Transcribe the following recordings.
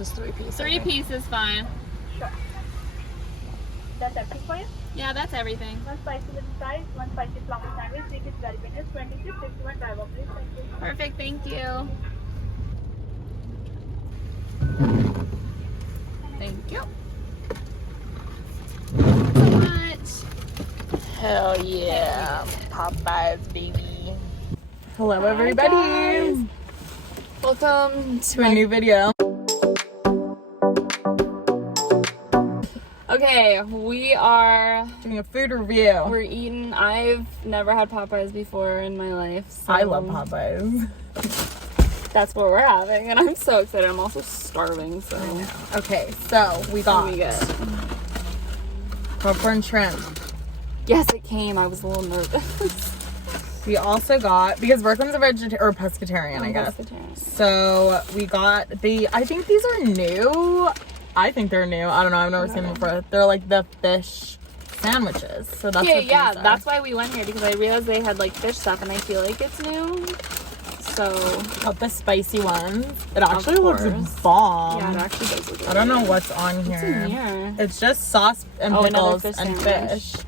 Just 3 pieces. 3 pieces, fine. Sure. That's everything for you? Yeah, that's everything. 1 spicy little fries, 1 spicy flower sandwich, 3 kids very minutes, 2661 driver, please. Thank you. Perfect, thank you. Thank you. So much. Hell yeah. Popeyes, baby. Hello, Hi, everybody. guys. Welcome To a new video. Okay, we are Doing a food review. we're eating. I've never had Popeyes before in my life. So I love Popeyes. that's what we're having, and I'm so excited. I'm also starving, so Okay, so we got what do we get? popcorn shrimp. Yes, it came. I was a little nervous. We also got, because Brooklyn's a vegetarian or pescatarian, I guess. Pescatarian. So we got I think these are new. I think they're new. I don't know. I've never seen them before. They're like the fish sandwiches. So that's what these are. That's why we went here, because I realized they had like fish stuff, and I feel like it's new. So Got the spicy ones. It actually looks course. bomb. yeah, it actually does look. I don't know what's on here. What's in here? It's just sauce and Oh, another pickles fish and sandwich. fish.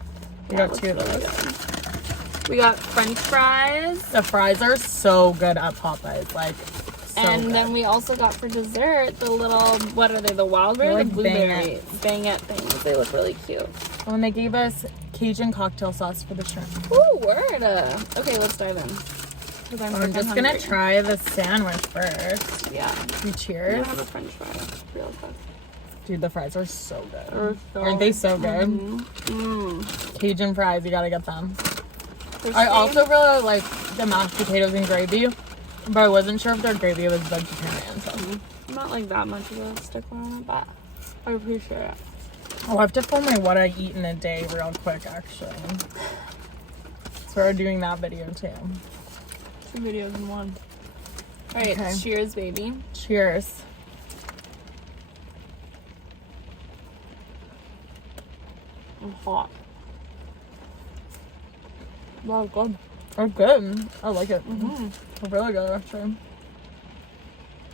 We Yeah, got it 2 of looks really those. good. We got French fries, The fries are so good at Popeyes. Like, so and good. then we also got for dessert the little, what are they? The wild berry, They're or the like blueberry baguette things. They look really cute. Oh, and they gave us Cajun cocktail sauce for the shrimp. Ooh, word. Okay, let's dive in. 'Cause I'm I'm freaking just gonna hungry. try the sandwich first. Yeah. We I'm cheers. gonna have a French fry real quick. Dude, the fries are so good. They're so- Aren't they so good? Mm. Cajun fries, you gotta get them. They're I so- also really like the mashed potatoes and gravy, but I wasn't sure if their gravy was vegetarian. So I'm not like that much of a stickler on it, but I appreciate it. I'll have to film my what I eat in a day real quick, actually. So we're doing that video too. 2 videos in one. Alright, Okay. cheers, baby. Cheers. I'm hot. Wow, good. Oh, good. I like it. Mm-hmm. Really good, actually.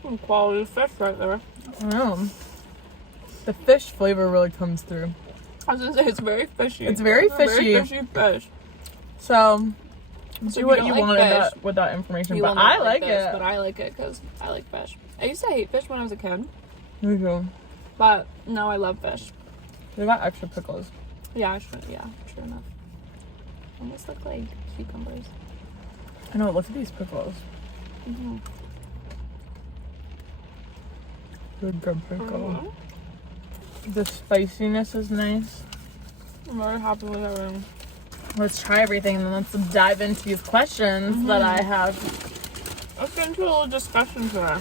Some quality fish right there. I know. The fish flavor really comes through. I was gonna say, it's very fishy. It's very It's a fishy. Very fishy fish. So, So do if what you you don't want like fish, with that information, You but will not I like this, it. But I like it because I like fish. I used to hate fish when I was a kid, There you go. but now I love fish. They got extra pickles. Yeah, true enough. Almost look like cucumbers. I know, look at these pickles. Mm-hmm. Good pickle. Mm-hmm. The spiciness is nice. I'm very happy with everything. Let's try everything and then let's dive into these questions that I have. Let's get into a little discussion today.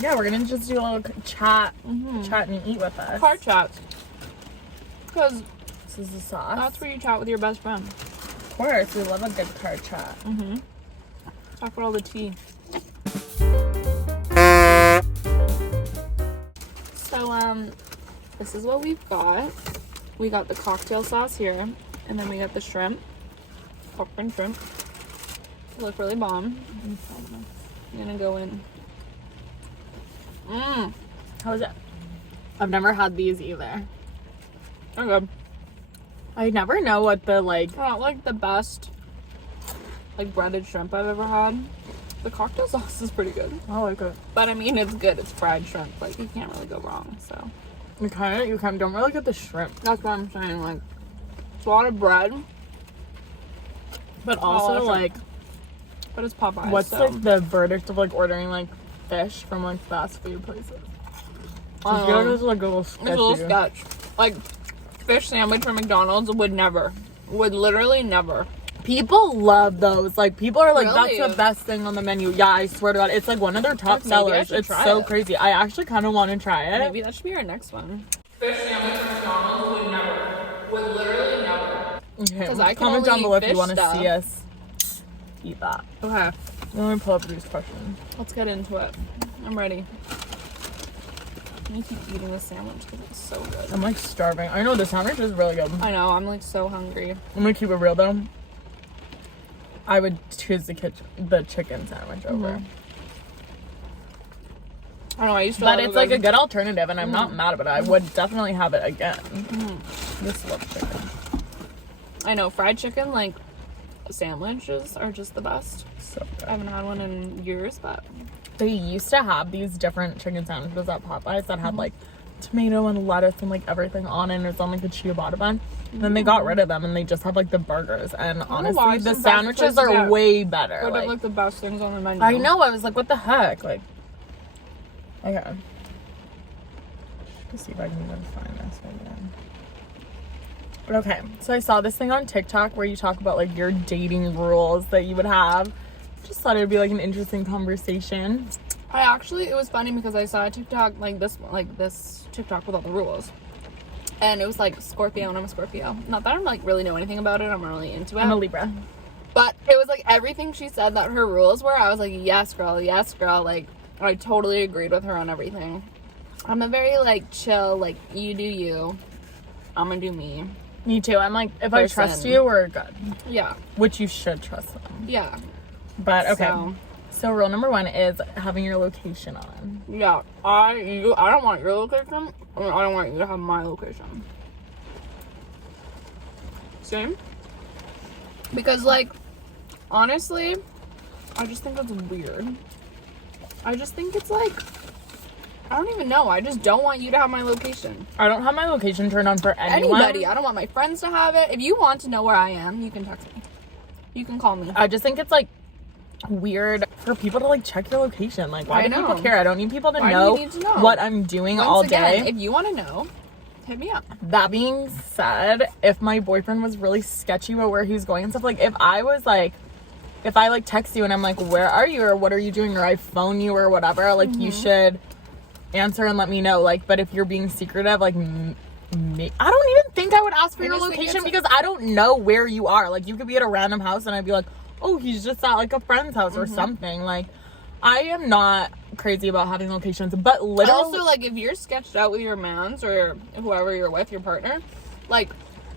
Yeah, we're gonna just do a little chat Mm-hmm. and eat with us. Car chats. Because This is the sauce. that's where you chat with your best friend. Of course, we love a good car chat. Mm-hmm. Talk about all the tea. So, this is what we've got. We got the cocktail sauce here, and then we got the shrimp. Popcorn shrimp. They look really bomb. I'm gonna go in. Mmm. How is it? I've never had these either. They're good. I never know what the like. They're not like the best, like, breaded shrimp I've ever had. The cocktail sauce is pretty good. I like it. But I mean, it's good. It's fried shrimp. Like, you can't really go wrong. So You kind of don't really get the shrimp, that's what I'm saying. Like, it's a lot of bread, but Oh, also that's like, but it's Popeyes. what's so. like the verdict of like ordering like fish from like fast food places? I feel like it's like a little sketchy. It's a little sketch. Like, fish sandwich from McDonald's would literally never. People love those. Like, people are like, Really? that's the best thing on the menu. Yeah, I swear to God, it's like one of their top Maybe I sellers. should It's try so it. crazy. I actually kind of want to try it. Maybe that should be our next one. Fish sandwich from McDonald's would literally never. Okay, 'Cause I can comment only down below if you fish want to stuff. see us eat that. Okay, Let me pull up these questions. let's get into it. I'm ready. I'm gonna keep eating this sandwich because it's so good. I'm like starving. I know the sandwich is really good. I know, I'm like so hungry. I'm gonna keep it real though. I would choose the chicken sandwich over. I don't know, I used to But love it's like a good alternative, and I'm not mad about it. I would definitely have it again. Just love chicken. I know, fried chicken, like, sandwiches are just the best. So good. I haven't had one in years, but... They used to have these different chicken sandwiches at Popeyes that had, like, tomato and lettuce and, like, everything on it, and it's on, like, a ciabatta bun. And then they got rid of them, and they just have, like, the burgers. And honestly, the sandwiches are way better. They're like the best things on the menu. I know, I was like, what the heck? Like, okay. Let's see if I can even find this again. But okay, so I saw this thing on TikTok where you talk about, like, your dating rules that you would have. Just thought it would be, like, an interesting conversation. It was funny because I saw a TikTok like this TikTok with all the rules. And it was like Scorpio, and I'm a Scorpio. Not that I'm like really know anything about it, I'm not really into it. I'm a Libra. But it was like everything she said that her rules were, I was like, yes girl. Like, I totally agreed with her on everything. I'm a very like chill, like, you do you, I'm gonna do me. Me too. I'm like, if I trust you, we're good. Yeah. Which you should trust them. Yeah. But okay. So rule number 1 is having your location on. Yeah. I don't want your location. I don't want you to have my location. Same. Because, like, honestly, I just think that's weird. I just think it's like, I don't even know. I just don't want you to have my location. I don't have my location turned on for anyone. Anybody. I don't want my friends to have it. If you want to know where I am, you can text me. You can call me. I just think it's, like, weird for people to, like, check your location. Like, why do people care? I don't need people to know what I'm doing all day. If you want to know, hit me up. That being said, if my boyfriend was really sketchy about where he was going and stuff, like, if I like text you and I'm like, where are you, or what are you doing, or I phone you or whatever, like, you should answer and let me know. Like, but if you're being secretive, like, I don't even think I would ask for your location because I don't know where you are. Like, you could be at a random house and I'd be like, oh, he's just at, like, a friend's house or something. Like, I am not crazy about having locations, but literally... Also, like, if you're sketched out with your mans or whoever you're with, your partner, like...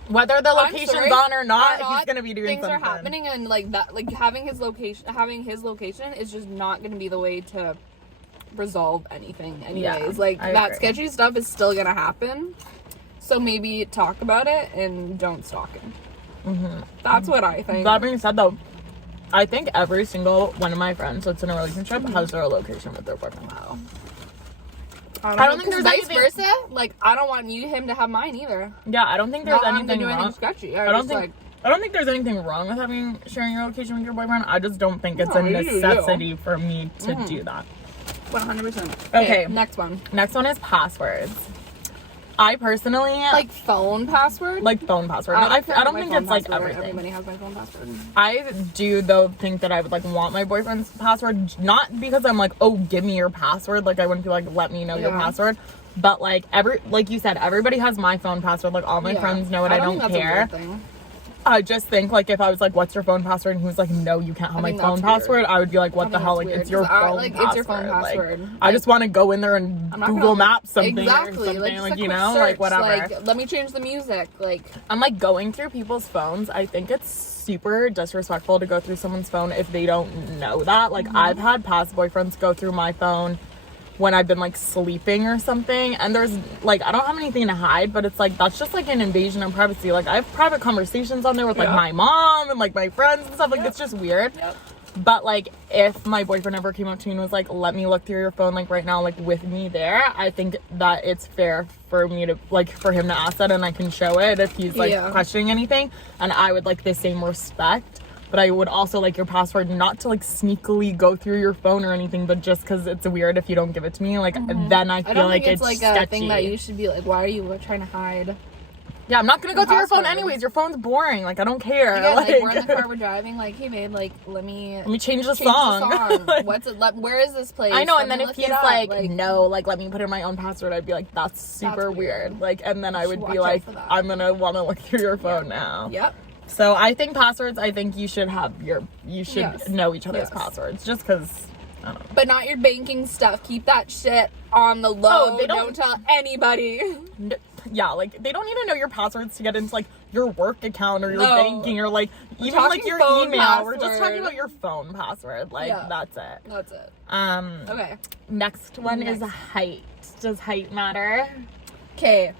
Whether the location's on or not, he's gonna be doing something. Things are happening, and, like, that, like, having his location is just not gonna be the way to resolve anything anyways. Yeah, like, that sketchy stuff is still gonna happen. So maybe talk about it and don't stalk him. That's what I think. That being said, though, I think every single one of my friends that's in a relationship has their location with their boyfriend. Wow. I don't think there's vice versa. Like, I don't want him to have mine either. Yeah, I don't think there's anything wrong. Sketchy. I don't think there's anything wrong with sharing your location with your boyfriend. I just don't think it's a necessity for me to do that. 100%. Okay, next one. Next one is passwords. I personally like phone password. I don't think it's like everything. Everybody has my phone password. I do though think that I would like want my boyfriend's password, not because I'm like, oh, give me your password. Like, I wouldn't be like, let me know your password. But like you said, everybody has my phone password. Like, all my friends know it. I don't care. I just think, like, if I was like, what's your phone password? And he was like, no, you can't have my phone password. I would be like, what the hell? Like, it's your phone password. It's your phone password. Like, I just want to go in there and Google Maps something. Exactly. Or something. Like, you know, search, like, whatever. Like, let me change the music. Like, I'm like going through people's phones. I think it's super disrespectful to go through someone's phone if they don't know that. Like, I've had past boyfriends go through my phone when I've been like sleeping or something, and there's like, I don't have anything to hide, but it's like, that's just like an invasion of privacy. Like, I have private conversations on there with like my mom and like my friends and stuff. Like, it's just weird. But like, if my boyfriend ever came up to me and was like, let me look through your phone like right now, like with me there, I think that it's fair for me to like, for him to ask that, and I can show it if he's like questioning anything, and I would like the same respect. But I would also like your password not to like sneakily go through your phone or anything, but just because it's weird if you don't give it to me. Like, then I feel like it's like sketchy. A thing that you should be like, why are you trying to hide? Yeah, I'm not gonna go through your phone anyways. Your phone's boring. Like, I don't care. Again, like, we're in the car, we're driving. Like, hey babe, like, let me change the song. What's it? Where is this place? I know. And then if he's like, no, like, let me put in my own password, I'd be like, that's super weird. Like, and then I would be like, I'm gonna want to look through your phone now. Yep. So I think passwords, I think you should know each other's passwords, just because, I don't know. But not your banking stuff. Keep that shit on the low. Oh, don't tell anybody. Yeah, like, they don't need to know your passwords to get into like your work account or your No. banking or like We're even like talking your phone email. We're just password. talking about your phone password. Like Yeah. that's it. That's it. Okay. Next one is height. Does height matter? Okay.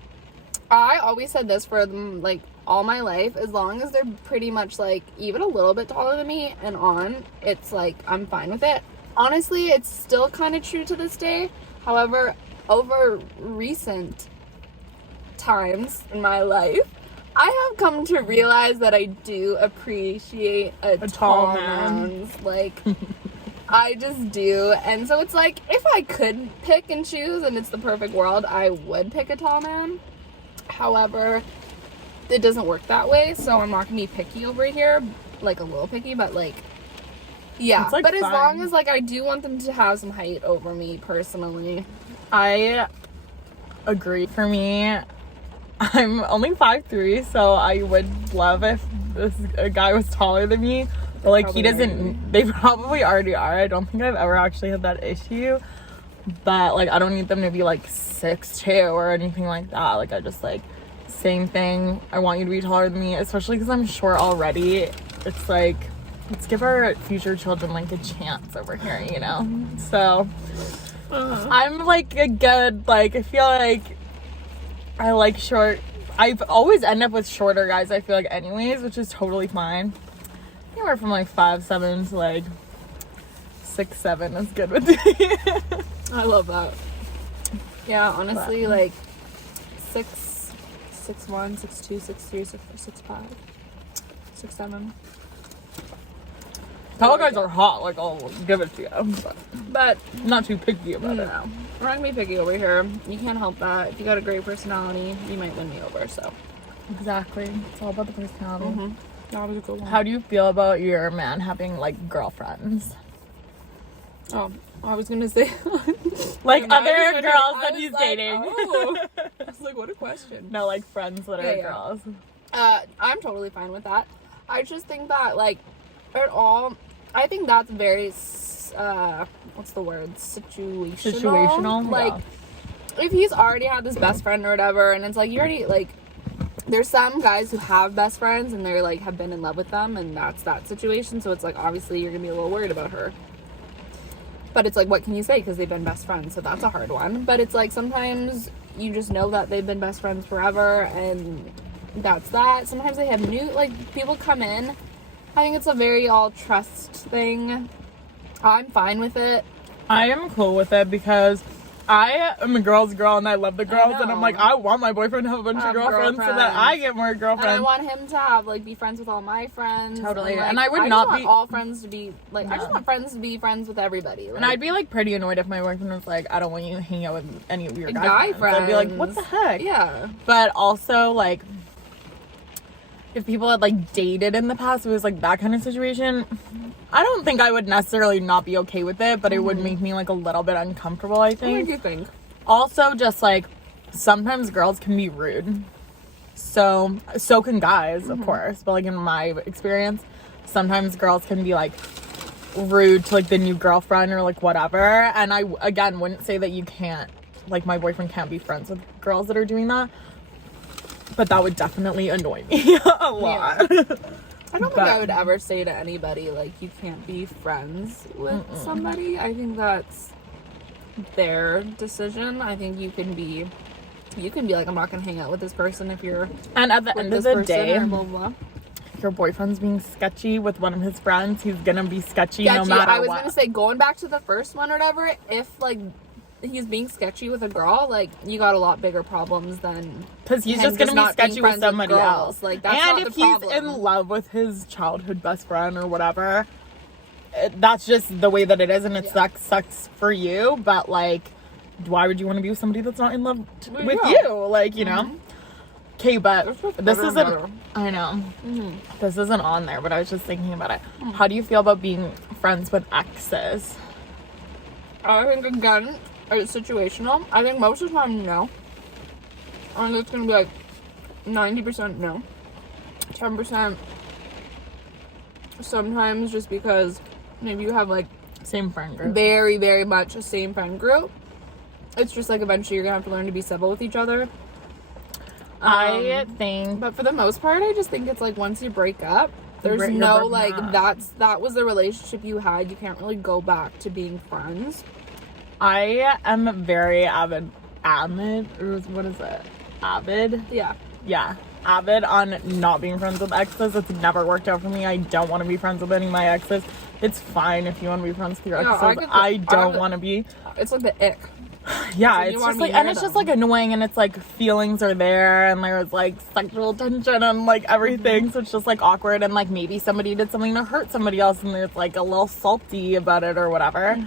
I always said this for like all my life. As long as they're pretty much like even a little bit taller than me and on, it's like I'm fine with it. Honestly, it's still kind of true to this day. However, over recent times in my life, I have come to realize that I do appreciate a tall man's like I just do. And so it's like if I could pick and choose and it's the perfect world, I would pick a tall man. However, it doesn't work that way, so I'm not gonna be picky over here, like a little picky, but like yeah. Like but as fine. long as like I do want them to have some height over me personally. I agree. For me, I'm only 5'3", so I would love if a guy was taller than me. But like he doesn't. They probably already are. I don't think I've ever actually had that issue. But like I don't need them to be like 6'2" or anything like that. Like I just like same thing. I want you to be taller than me, especially because I'm short already. It's like let's give our future children like a chance over here, you know. So I'm like a good like I feel like I like short. I've always end up with shorter guys. I feel like anyways, which is totally fine. Anywhere from like 5'7" to like 6'7" is good with me. I love that. Yeah, honestly, like 6'1", 6'2", 6'3", 6'5", 6'7". Tall guys are hot. Like I'll give it to you, But I'm not too picky about it. no, we're not gonna be picky over here. You can't help that. If you got a great personality, you might win me over. So Exactly. It's all about the personality. that was a good one. How do you feel about your man having like girlfriends? Oh, I was gonna say Like And I was other wondering- girls I that was he's like, dating. oh. I was like, what a question. No, like friends that are Yeah, yeah. girls. I'm totally fine with that. I just think that like I think that's very what's the word? Situational. Like if he's already had this best friend or whatever, and it's like you already like there's some guys who have best friends and they're like have been in love with them, and that's that situation. So it's like obviously you're gonna be a little worried about her. But it's like, what can you say? Because they've been best friends, so that's a hard one. But it's like sometimes you just know that they've been best friends forever, and that's that. Sometimes they have new like people come in. I think it's a very all trust thing. I'm fine with it. I am cool with it because I am a girl's girl and I love the girls, and I'm like, I want my boyfriend to have a bunch of girlfriends so that I get more girlfriends. And I want him to have like be friends with all my friends. Totally. And, like, And I would just not want be- all friends to be like I just No. want friends to be friends with everybody. Like, And I'd be like pretty annoyed if my boyfriend was like, I don't want you hanging out with any of your guy friends. I'd be like, what the heck? yeah. But also like if people had like dated in the past, it was like that kind of situation, I don't think I would necessarily not be okay with it, but it would make me like a little bit uncomfortable, I What do think. you think? Also, just like sometimes girls can be rude. So can guys, of course. But like in my experience, sometimes girls can be like rude to like the new girlfriend or like whatever. And I again wouldn't say that you can't, like my boyfriend can't be friends with girls that are doing that. But that would definitely annoy me a lot. I don't think I would ever say to anybody like you can't be friends with somebody. I think that's their decision. I think you can be like, I'm not gonna hang out with this person if you're And at the with end of this the person day, or blah, blah, blah. if your boyfriend's being sketchy with one of his friends, he's gonna be sketchy no Sketchy. matter I was what. gonna say, going back to the first one or whatever, if like he's being sketchy with a girl, like you got a lot bigger problems than Because he's him just gonna be not being sketchy with friends somebody girls. else. Like that's And not if the he's problem. in love with his childhood best friend or whatever, that's just the way that it is, and it sucks for you. But like, why would you want to be with somebody that's not in love with you? Like, you know. Okay, but this isn't. I know. This isn't on there, but I was just thinking about it. How do you feel about being friends with exes? I think again, it's situational. I think most of the time, no. I think it's gonna be like 90% no, 10% sometimes just because maybe you have like Same friend group. very, very much the same friend group. It's just like eventually you're gonna have to learn to be civil with each other. I think But for the most part, I just think it's like once you break up, there's You're no breaking like up. that was the relationship you had. You can't really go back to being friends. I am very avid, or what is it? Avid? Yeah. Avid on not being friends with exes. It's never worked out for me. I don't want to be friends with any of my exes. It's fine if you want to be friends with your No, exes. I don't want to be. It's like the ick. Yeah, you it's wanna just be like, and near it's just them. like annoying, and it's like feelings are there, and there's like sexual tension and like everything, so it's just like awkward, and like maybe somebody did something to hurt somebody else, and there's like a little salty about it or whatever.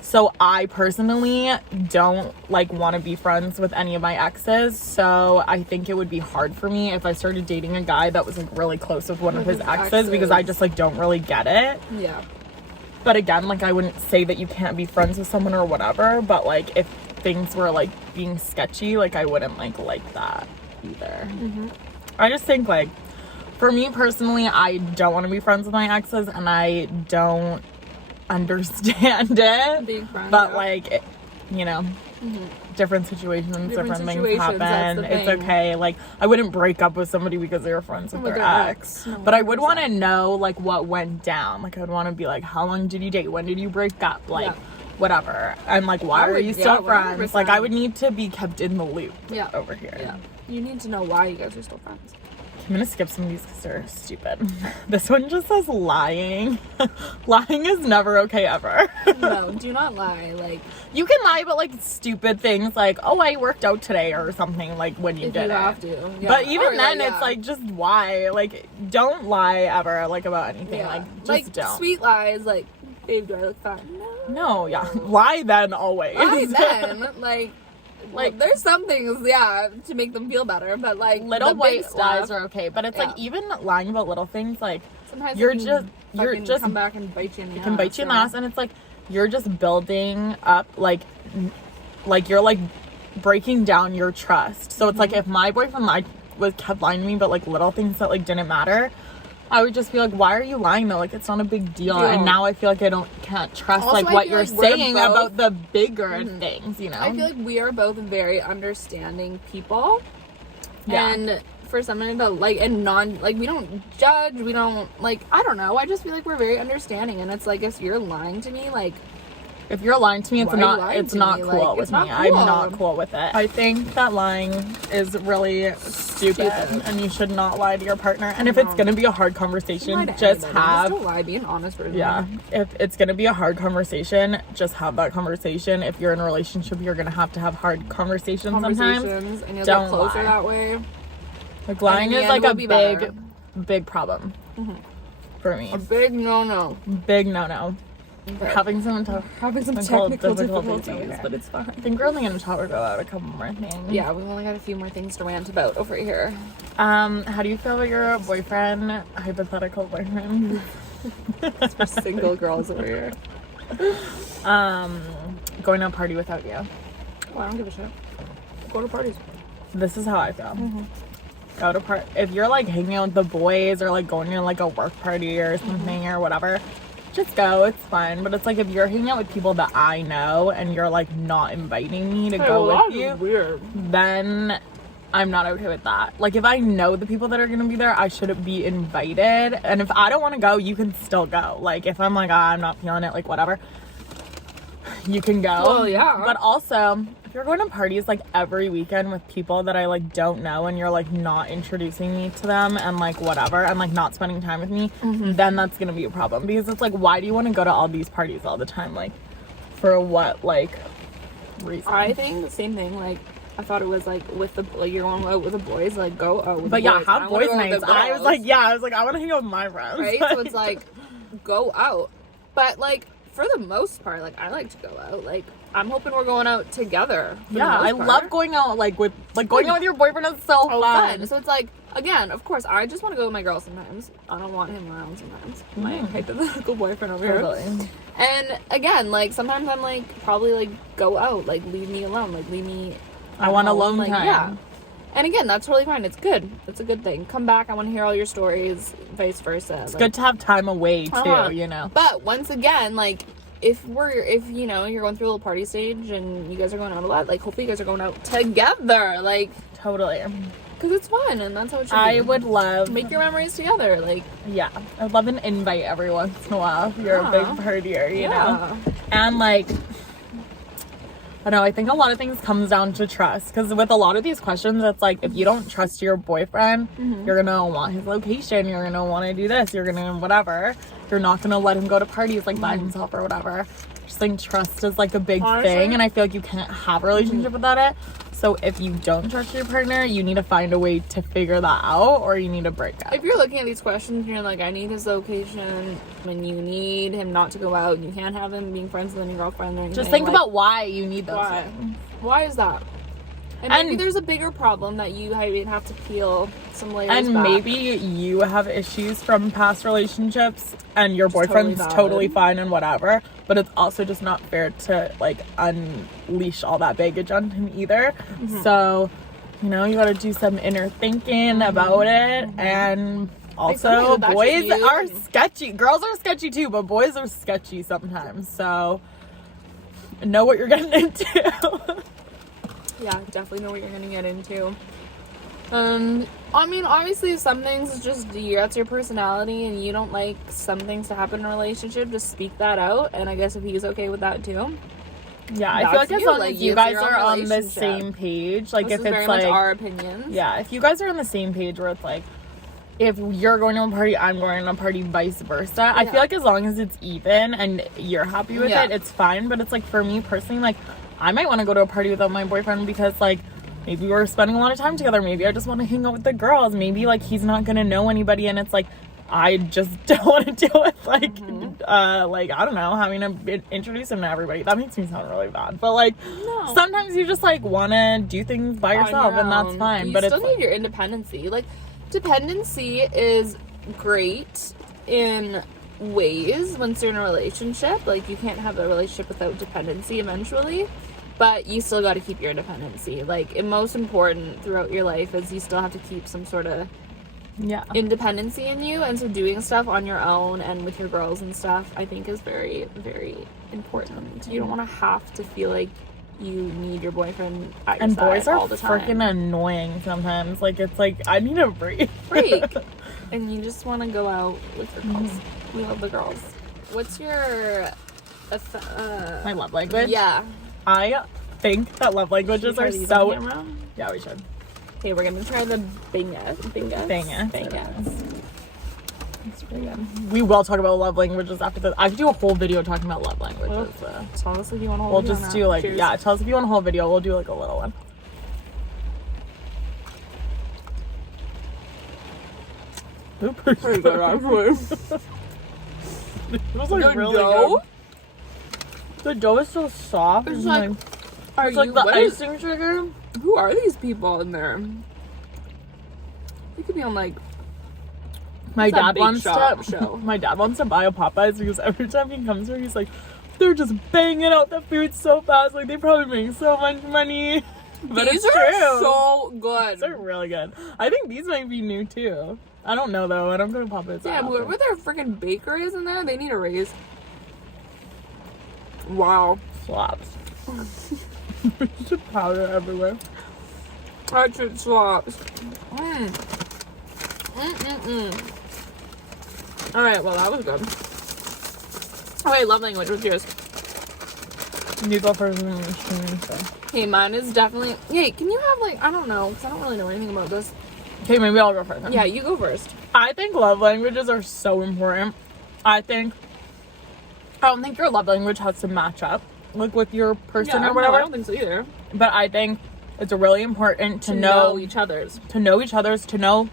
So I personally don't like want to be friends with any of my exes, so I think it would be hard for me if I started dating a guy that was like really close with one of his exes, because I just like don't really get it. Yeah. But again, like I wouldn't say that you can't be friends with someone or whatever, but like if things were like being sketchy, like I wouldn't like that either. I just think like for me personally, I don't want to be friends with my exes, and I don't understand it. Being friends, but yeah. like it, you know, different situations, different things situations, that's happen. the It's thing. okay. Like I wouldn't break up with somebody because they were friends with their ex. No, But I would 100%. want to know like what went down. Like I would want to be like, how long did you date? When did you break up? Like Yeah. whatever. And like why I are would- you yeah, still friends? Like 100%. I would need to be kept in the loop. Yeah. Over here. Yeah. You need to know why you guys are still friends. I'm gonna skip some of these because they're stupid. This one just says lying. Lying is never okay ever. No, do not lie. Like, You can lie about like stupid things like, oh, I worked out today or something, like when you if did you it. have to. Yeah. But even Or, then, yeah. it's like just why. Like, don't lie ever like about anything. Yeah. Like, just don't. Sweet lies, like, babe, do I look fat? No. No, yeah, lie then always. Lie then. Like, Like- there's some things, yeah, to make them feel better, but like Little the big white stuff, lies are okay, but it's like Yeah. even lying about little things, like sometimes you're it can just- you're fucking just- come back and bite you in the ass. can bite you in the so- ass, and it's like you're just building up like you're like breaking down your trust. So it's like if my boyfriend kept lying to me about like little things that like didn't matter, I would just be like, why are you lying though? Like it's not a big deal. Yeah. And now I feel like I can't trust Also, like I what feel you're like we're saying both- about the bigger things, you know? I feel like we are both very understanding people. Yeah. And for someone to like and we don't judge, we don't like I don't know. I just feel like we're very understanding, and it's like if you're lying to me, like if you're lying to me, it's Why are you not lying it's to not me? cool Like, with it's me. not I'm cool. not cool with it. I think that lying is really stupid. And you should not lie to your partner. And if it's No. gonna be a hard lie conversation, to just anybody. have don't lie, be an honest person. yeah. If it's gonna be a hard conversation, just have that conversation. If you're in a relationship, you're gonna have to have hard conversations sometimes. And you'll Don't get closer lie. that way. Like lying the is end like will a be better. big problem for me. A big no. Big no. We're having some technical difficulties, here. but it's fine. I think we're only gonna talk about a couple more things. Yeah, we've only got a few more things to rant about over here. How do you feel about your boyfriend, hypothetical boyfriend? We're single girls over here. Going to a party without you? Oh, I don't give a shit. Go to parties. This is how I feel. Go to if you're like hanging out with the boys or like going to like a work party or something or whatever, just go. It's fine. But it's like if you're hanging out with people that I know and you're like not inviting me to go with you, Weird. then I'm not okay with that. Like if I know the people that are gonna be there, I shouldn't be invited. And if I don't want to go, you can still go. Like if I'm like, I'm not feeling it, like whatever, you can go. Well, yeah. But also, if you're going to parties like every weekend with people that I like don't know and you're like not introducing me to them and like whatever and like not spending time with me, then that's gonna be a problem. Because it's like, why do you want to go to all these parties all the time? Like for what like reason? I think the same thing. Like, I thought it was like with the like you're going out with the boys, like go out with But the yeah, boys. I have don't wanna boys go with nights. the I was girls. like, I want to hang out with my friends. Right? So it's like go out. But like for the most part, like I like to go out. Like I'm hoping we're going out together. for the yeah, most I part. love going out like with going out with your boyfriend is so fun. So it's like, again, of course, I just want to go with my girl sometimes. I don't want him around sometimes. My hypothetical boyfriend over here. Totally. And again, like sometimes I'm like probably like go out, like leave me alone, like leave me. I want at home, alone like, time. Yeah. And again, that's totally fine. It's good. It's a good thing. Come back. I want to hear all your stories. Vice versa. It's good to have time away too, Uh-huh. you know. But once again, like if you know you're going through a little party stage and you guys are going out a lot, like hopefully you guys are going out together, like Totally. Because it's fun, and that's how it should be. I would love... Make your memories together, like... Yeah. I'd love an invite every once in a while if you're a big partier, you know? And, like... I don't know, I think a lot of things comes down to trust. Because with a lot of these questions, it's like, if you don't trust your boyfriend, you're going to want his location, you're going to want to do this, you're going to whatever. You're not going to let him go to parties, like, by himself or whatever. Just think trust is, like, a big thing. And I feel like you can't have a relationship without it. So if you don't trust your partner, you need to find a way to figure that out, or you need to break up. If you're looking at these questions and you're like, I need his location, and you need him not to go out, and you can't have him being friends with your girlfriend or anything. Just think about why you need those things. Why is that? And maybe there's a bigger problem that you have to peel some layers back. And maybe you have issues from past relationships and your boyfriend's totally fine and whatever, but it's also just not fair to, like, unleash all that baggage on him either. So, you know, you gotta do some inner thinking about it. And also, boys are sketchy. Girls are sketchy too, but boys are sketchy sometimes. So, know what you're getting into. Yeah, definitely know what you're gonna get into. I mean, obviously, some things is just that's your personality, and you don't like some things to happen in a relationship. Just speak that out, and I guess if he's okay with that too. Yeah, I feel like as long as you guys are on the same page, like if it's very like much our opinions. Yeah, if you guys are on the same page where it's like, if you're going to a party, I'm going to a party, vice versa. Yeah. I feel like as long as it's even and you're happy with it, it's fine. But it's like, for me personally, like, I might want to go to a party without my boyfriend because, like, maybe we're spending a lot of time together. Maybe I just want to hang out with the girls. Maybe, like, he's not going to know anybody, and it's like, I just don't want to deal with, like, I don't know, having to introduce him to everybody. That makes me sound really bad. But, like, sometimes you just, like, want to do things by yourself, and that's fine. But still need your independency. Like, dependency is great in ways once you're in a relationship. Like, you can't have a relationship without dependency eventually, but you still got to keep your independency. Like, most important throughout your life is you still have to keep some sort of independency in you, and so doing stuff on your own and with your girls and stuff, I think, is very, very important. You don't want to have to feel like you need your boyfriend at your side all the time. And boys are freaking annoying sometimes. Like, it's like, I need a break. And you just want to go out with your girls. We love the girls. What's your my love language? Yeah, I think that love languages are so... Yeah, we should. Okay, we're gonna try the bingas. It's pretty good. We will talk about love languages after this. I could do a whole video talking about love languages. Tell us if you want a whole video. We'll just do, like, tell us if you want a whole video. We'll do, like, a little one. Pretty good, actually. It was, like, really good. The dough is so soft. It's like, it's like the icing sugar. Who are these people in there? They could be on, like, my dad wants to buy a Popeyes because every time he comes here, he's like, they're just banging out the food so fast. Like, they probably make so much money. But these are so good. They're really good. I think these might be new too. I don't know though. I don't go to Popeyes. Yeah, whoever their freaking baker is in there, they need a raise. Wow. Slaps. Just powder everywhere. That shit slaps. Alright, well, that was good. Okay, love language. What's yours? You go first. Okay, mine is definitely... Hey, can you have, like... I don't know, because I don't really know anything about this. Okay, maybe I'll go first then. Yeah, you go first. I think love languages are so important. I don't think your love language has to match up, like, with your person or whatever. I don't think so either. But I think it's really important to know each other's. To know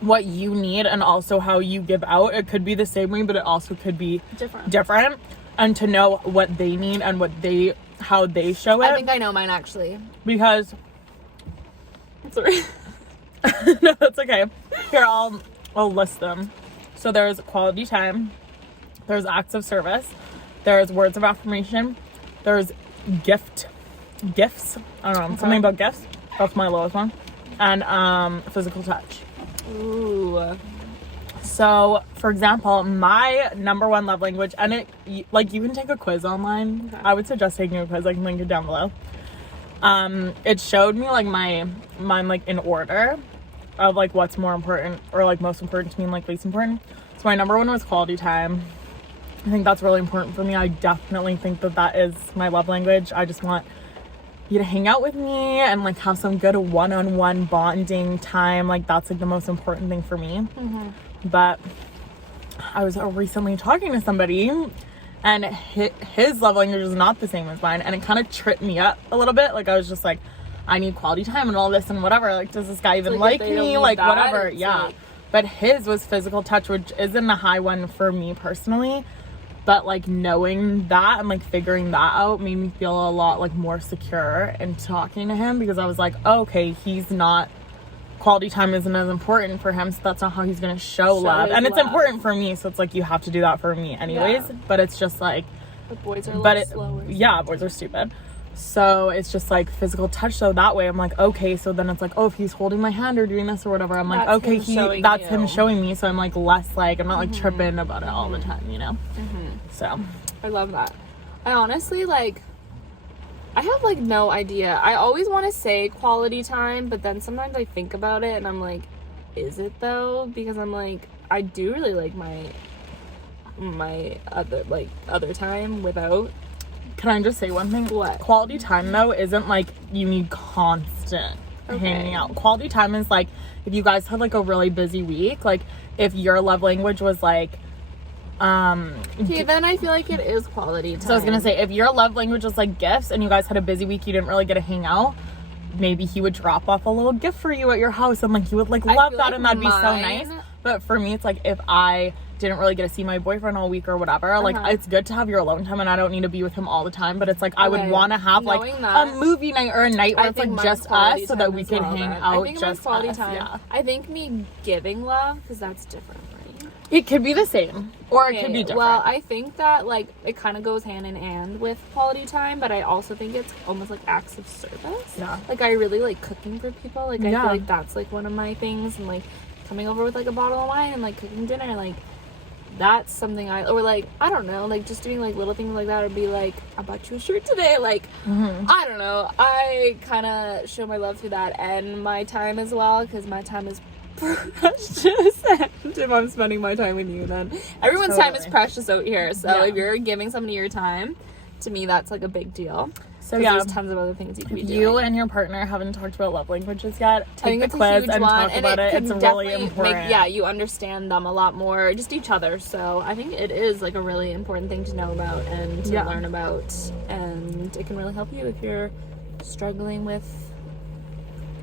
what you need and also how you give out. It could be the same way, but it also could be different. And to know what they need and how they show it. I think I know mine, actually. Because... Sorry. No, that's okay. Here, I'll list them. So there's quality time. There's acts of service. There's words of affirmation. There's gifts. I don't know. Something about gifts. That's my lowest one. And physical touch. Ooh. So, for example, my number one love language, and you can take a quiz online. Okay. I would suggest taking a quiz. I can link it down below. it showed me like mine like in order of like what's more important or like most important to me and like least important. So my number one was quality time. I think that's really important for me. I definitely think that is my love language. I just want you to hang out with me and like have some good one-on-one bonding time. Like that's like the most important thing for me. But I was recently talking to somebody and his love language is not the same as mine, and it kind of tripped me up a little bit. Like I was just like, I need quality time and all this and whatever. Like, does this guy even like me? Like whatever. Yeah. Like... But his was physical touch, which isn't a high one for me personally. But like knowing that and like figuring that out made me feel a lot like more secure in talking to him, because I was like, oh, okay, he's not, quality time isn't as important for him, so that's not how he's gonna show love. And it's important for me, so it's like you have to do that for me anyways. Yeah. But it's just like, but boys are a little slower. Yeah, boys are stupid. So it's just like physical touch. So that way I'm like, okay, so then it's like, oh, if he's holding my hand or doing this or whatever, I'm like, okay, that's him showing me. So I'm like less like, I'm not like tripping about it all the time, you know? So I love that. I honestly like, I have like no idea. I always want to say quality time, but then sometimes I think about it and I'm like, is it though? Because I'm like, I do really like my other time without. Can I just say one thing? What? Quality time though isn't like you need constant hanging out. Quality time is like if you guys had like a really busy week, like if your love language was like okay, then I feel like it is quality time. So I was gonna say, if your love language was like gifts and you guys had a busy week, you didn't really get to hang out, maybe he would drop off a little gift for you at your house and like you would like love that, like, and that'd be so nice. But for me, it's like if I didn't really get to see my boyfriend all week or whatever, like it's good to have your alone time and I don't need to be with him all the time, but it's like I would want to have like a movie night or a night where it's like just us so that we can hang out. I think just quality us, time. Yeah. I think me giving love, because that's different for me. It could be the same or it could be different. Well, I think that like it kind of goes hand in hand with quality time, but I also think it's almost like acts of service. Yeah. Like I really like cooking for people. Like I feel like that's like one of my things, and like coming over with like a bottle of wine and like cooking dinner, like that's something or like I don't know, like just doing like little things like that, or be like, I bought you a shirt today, like I don't know, I kind of show my love through that, and my time as well, because my time is precious. And if I'm spending my time with you, then everyone's time is precious out here, so if you're giving somebody your time, to me that's like a big deal. So there's tons of other things you can be doing. You and your partner haven't talked about love languages yet. Take the quiz and talk about it. It's really important. You understand them a lot more, just each other. So I think it is like a really important thing to know about and to learn about, and it can really help you if you're struggling with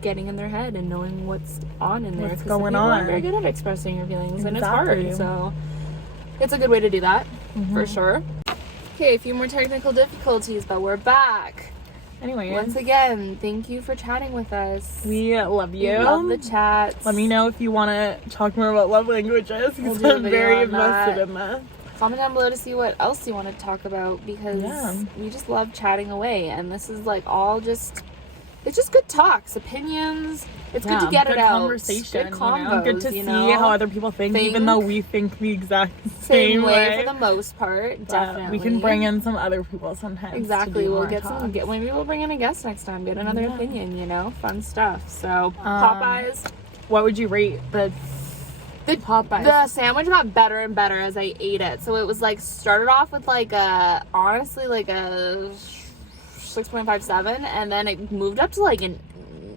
getting in their head and knowing what's on in there. What's going on? People are very good at expressing your feelings, and it's hard. So it's a good way to do that for sure. Okay, a few more technical difficulties, but we're back. Anyway, once again, thank you for chatting with us. We love you. We love the chats. Let me know if you want to talk more about love languages, because I'm very invested in that. Comment down below to see what else you want to talk about, because we just love chatting away, and this is like all just, it's just good talks, opinions. It's good to get it out. Conversation, good combos, good to see how other people think, even though we think the exact same way for the most part. Definitely, we can bring in some other people sometimes. Exactly, we'll get some. Maybe we'll bring in a guest next time. Get another opinion. Fun stuff. So Popeyes. What would you rate the Popeyes? The sandwich got better and better as I ate it. So it was like started off with like a 6.57, and then it moved up to like an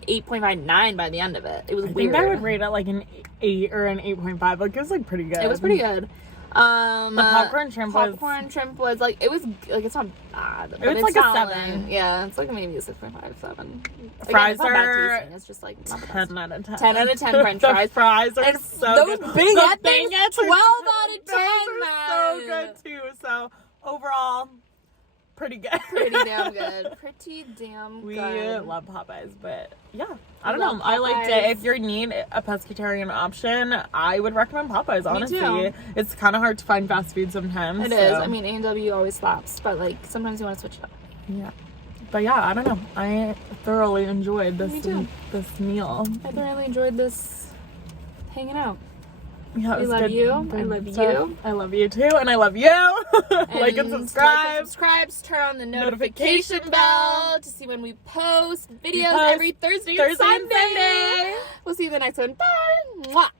8.59 by the end of it. It was weird. I think I would rate it like an 8 or an 8.5. Like it was like pretty good. It was pretty good. The popcorn shrimp was like, it was like, it's not bad. It was like a 7. Yeah, it's like maybe a 6.5, 7. Fries are it's just like 10 out of 10. 10 out of 10 French fries. The fries are so good. Those baguettes, 12 out of 10, man. So good too. So overall, pretty good. Pretty damn good. We love Popeyes, but I don't know. I liked it. If you need a pescatarian option, I would recommend Popeyes, honestly. Me too. It's kind of hard to find fast food sometimes. It is. I mean, A&W always slaps, but like sometimes you want to switch it up. Yeah. But I don't know. I thoroughly enjoyed this meal. I thoroughly enjoyed this hanging out. Yeah, it We was love good- you. good I love stuff. you. I love you too, and I love you. Like and subscribe. Turn on the Notification notification bell to see when we post videos post every Thursday, Thursday and and Sunday. Sunday. We'll see you in the next one. Bye. Mwah.